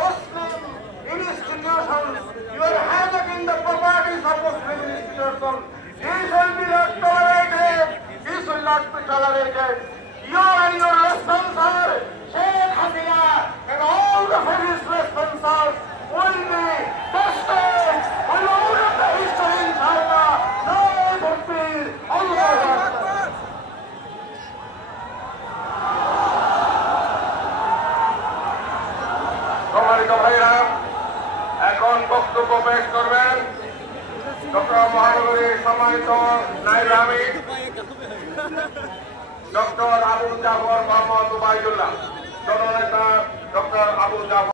Muslim institutions. You are hijacking the properties of Muslim institutions. This will be not tolerated. This will not be tolerated. You and your responsible, Sheikh Hasina, and all the Federalist responsibles will be tested. Will own the history in China. No Takbir. Allahu Akbar. সম্মানিত ভাইরা, এখন বক্তব্য পেশ করবেন doctor মহানগরীর সম্মানিত নায়েব আমির doctor Abu Zafar Mohammad Ubaidullah, জননেতা ডক্টর আবু জাফর।